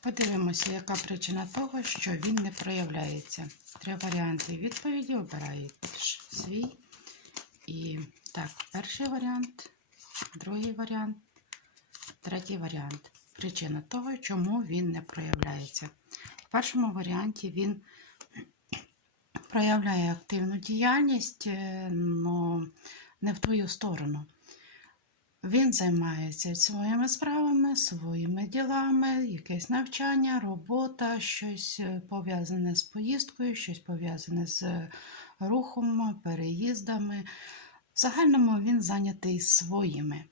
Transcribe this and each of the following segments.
Подивимося, яка причина того, що він не проявляється. Три варіанти відповіді обираєш свій. І так, перший варіант, другий варіант, третій варіант. Причина того, чому він не проявляється. В першому варіанті він проявляє активну діяльність, але не в твою сторону. Він займається своїми справами, своїми ділами, якесь навчання, робота, щось е, пов'язане з поїздкою, щось пов'язане з рухом, переїздами. В загальному він зайнятий своїми,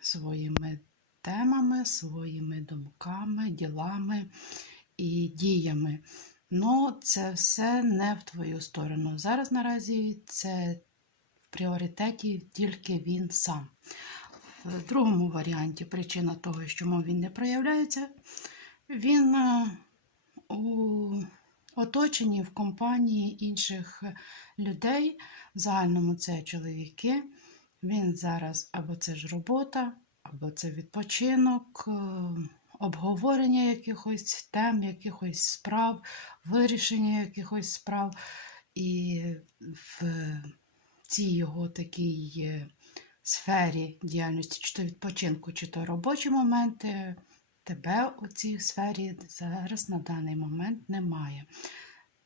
своїми темами, своїми думками, ділами і діями. Ну, це все не в твою сторону. Зараз наразі це в пріоритеті тільки він сам. В другому варіанті причина того, чому він не проявляється, він е, у оточенні в компанії інших людей, в загальному це чоловіки. Він зараз або це ж робота, або це відпочинок, е, обговорення якихось тем, якихось справ, вирішення якихось справ. І в цій його такій е, сфері діяльності, чи то відпочинку, чи то робочі моменти, тебе у цій сфері зараз на даний момент немає.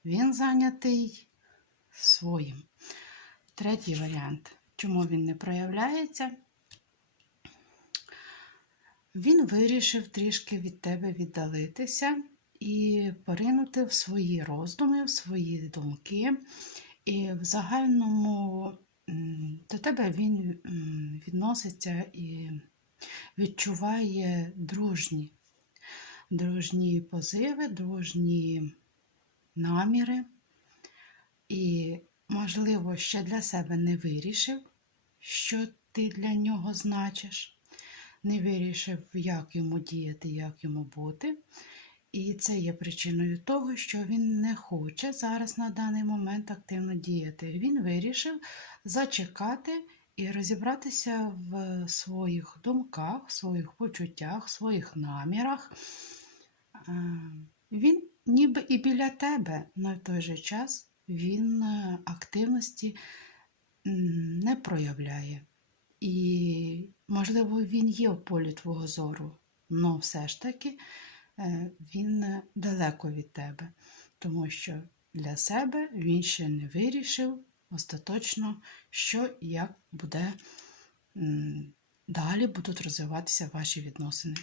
Він зайнятий своїм. Третій варіант. Чому він не проявляється? Він вирішив трішки від тебе віддалитися і поринути в свої роздуми, в свої думки. І в загальному до тебе він відноситься і відчуває дружні, дружні позиви, дружні наміри. І, можливо, ще для себе не вирішив, що ти для нього значиш, не вирішив, як йому діяти, як йому бути. І це є причиною того, що він не хоче зараз на даний момент активно діяти. Він вирішив зачекати і розібратися в своїх думках, в своїх почуттях, в своїх намірах. Він ніби і біля тебе, в той же час він е, активності не проявляє. І, можливо, він є в полі твого зору, але все ж таки він е, далеко від тебе, тому що для себе він ще не вирішив остаточно, що і як буде далі будуть розвиватися ваші відносини.